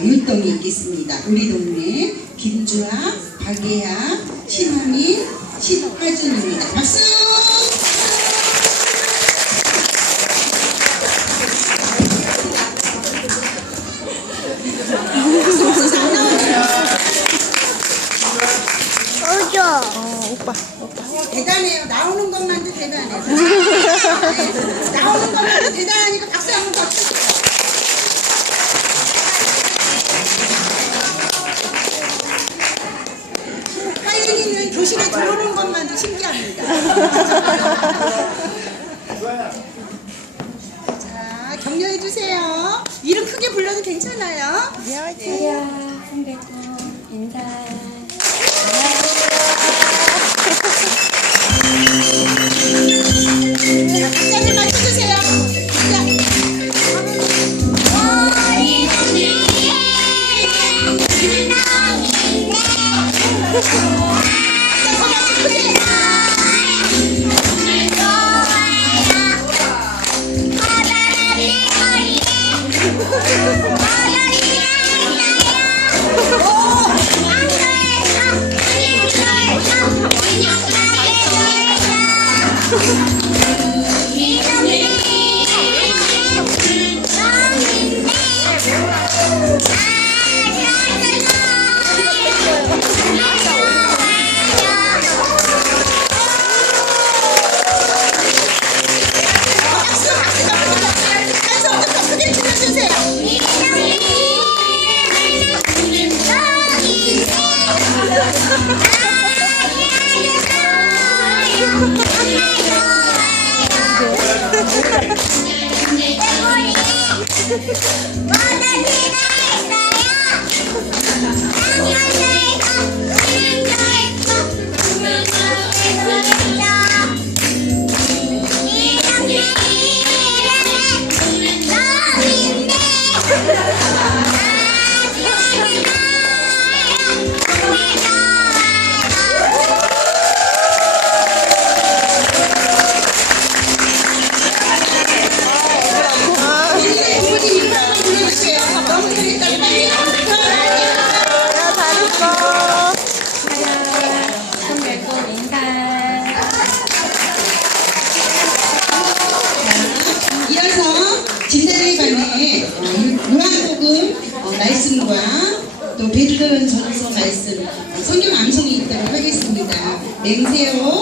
어, 율동이 있겠습니다. 우리 동네 김주아, 박예아, 신하민, 신하준입니다. 박수! 어, 오빠. 대단해요. 나오는 것만도 대단해요. 네, 나오는 것만도 대단하니까 박수 한번 괜찮아요. 안녕하세요. 성대고 인사. 啦啦啦 진달래 반에 어, 요한복음 어, 말씀과 또 베드로는 전서 말씀 어, 성경 암송이 있도록 하겠습니다. 맹세호